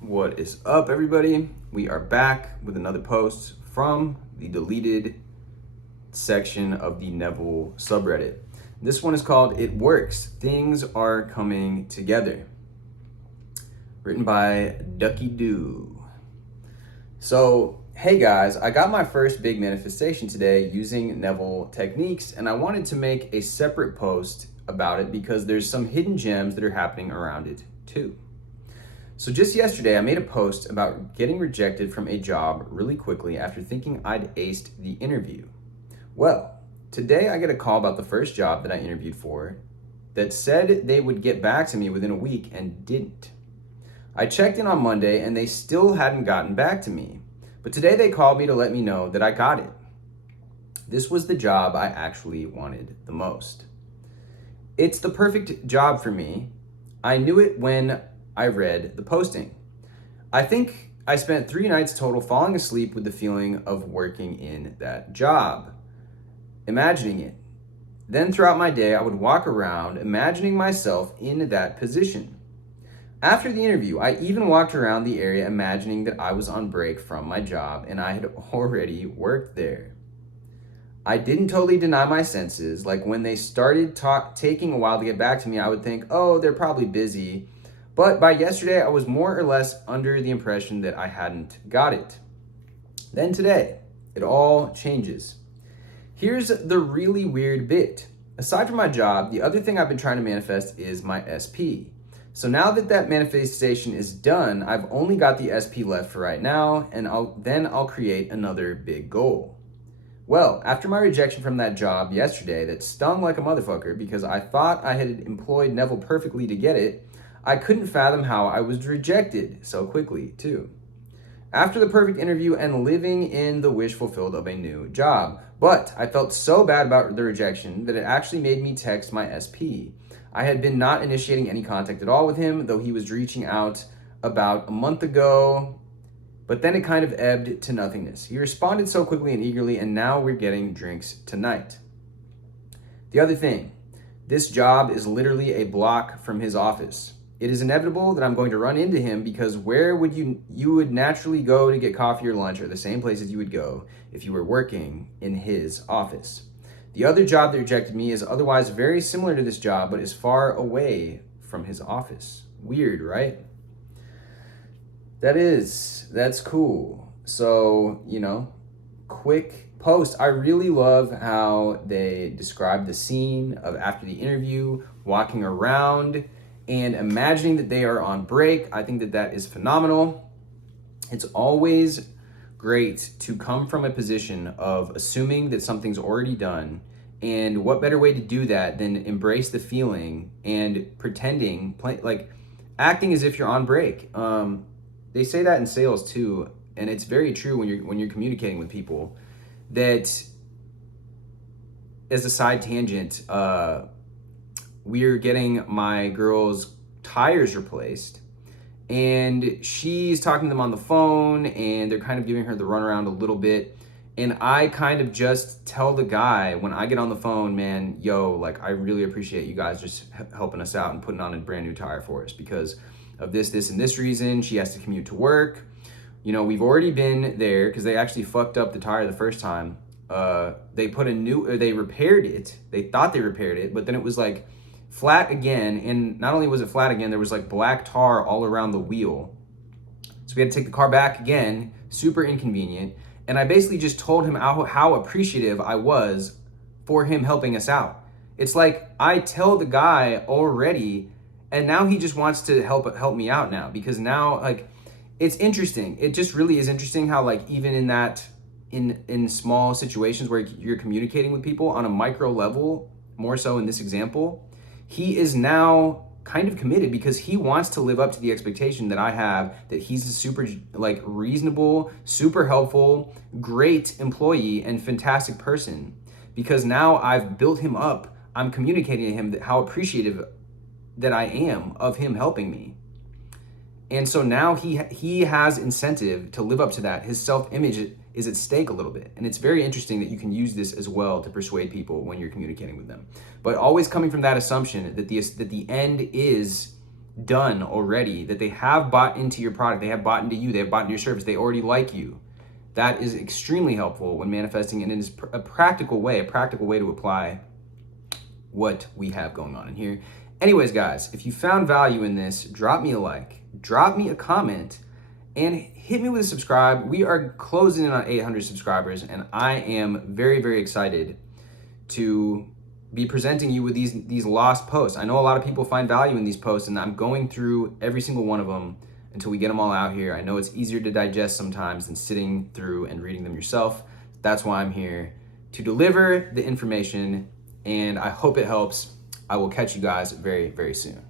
What is up, everybody? We are back with another post from the deleted section of the Neville subreddit. This one is called It Works, Things Are Coming Together. Written by Ducky Doo. So, hey guys, I got my first big manifestation today using Neville techniques, and I wanted to make a separate post about it because there's some hidden gems that are happening around it too. So just yesterday, I made a post about getting rejected from a job really quickly after thinking I'd aced the interview. Well, today I get a call about the first job that I interviewed for that said they would get back to me within a week and didn't. I checked in on Monday and they still hadn't gotten back to me. But today they called me to let me know that I got it. This was the job I actually wanted the most. It's the perfect job for me. I knew it when I read the posting. I think I spent 3 nights total falling asleep with the feeling of working in that job, imagining it. Then throughout my day, I would walk around imagining myself in that position. After the interview, I even walked around the area imagining that I was on break from my job and I had already worked there. I didn't totally deny my senses. Like when they started taking a while to get back to me, I would think, oh, they're probably busy. But by yesterday, I was more or less under the impression that I hadn't got it. Then today, it all changes. Here's the really weird bit. Aside from my job, the other thing I've been trying to manifest is my SP. So now that that manifestation is done, I've only got the SP left for right now, and I'll create another big goal. Well, after my rejection from that job yesterday that stung like a motherfucker because I thought I had employed Neville perfectly to get it, I couldn't fathom how I was rejected so quickly, too. After the perfect interview and living in the wish fulfilled of a new job. But I felt so bad about the rejection that it actually made me text my SP. I had been not initiating any contact at all with him, though he was reaching out about a month ago, but then it kind of ebbed to nothingness. He responded so quickly and eagerly, and now we're getting drinks tonight. The other thing, this job is literally a block from his office. It is inevitable that I'm going to run into him because where would you would naturally go to get coffee or lunch are the same places you would go if you were working in his office. The other job that rejected me is otherwise very similar to this job, but is far away from his office. Weird, right? That's cool. So, quick post. I really love how they describe the scene of after the interview, walking around and imagining that they are on break. I think that is phenomenal. It's always great to come from a position of assuming that something's already done. And what better way to do that than embrace the feeling and pretending, acting as if you're on break. They say that in sales too, and it's very true when you're communicating with people. That, as a side tangent, we're getting my girl's tires replaced, and she's talking to them on the phone, and they're kind of giving her the runaround a little bit. And I kind of just tell the guy when I get on the phone, man, I really appreciate you guys just helping us out and putting on a brand new tire for us because of this, and this reason. She has to commute to work. We've already been there because they actually fucked up the tire the first time. They repaired it. They thought they repaired it, but then it was like flat again. And not only was it flat again, there was like black tar all around the wheel. So we had to take the car back again, super inconvenient. And I basically just told him how appreciative I was for him helping us out. It's like I tell the guy already, and now he just wants to help me out now, because now it's interesting. It just really is interesting how even in small situations where you're communicating with people on a micro level, more so in this example, he is now kind of committed because he wants to live up to the expectation that I have that he's a super reasonable, super helpful, great employee and fantastic person. Because now I've built him up, I'm communicating to him how appreciative that I am of him helping me. And so now he has incentive to live up to that. His self-image is at stake a little bit. And it's very interesting that you can use this as well to persuade people when you're communicating with them. But always coming from that assumption that the end is done already, that they have bought into your product, they have bought into you, they have bought into your service, they already like you. That is extremely helpful when manifesting, and it is a practical way to apply what we have going on in here. Anyways, guys, if you found value in this, drop me a like, drop me a comment, and hit me with a subscribe. We are closing in on 800 subscribers, and I am very, very excited to be presenting you with these lost posts. I know a lot of people find value in these posts, and I'm going through every single one of them until we get them all out here. I know it's easier to digest sometimes than sitting through and reading them yourself. That's why I'm here to deliver the information, and I hope it helps. I will catch you guys very, very soon.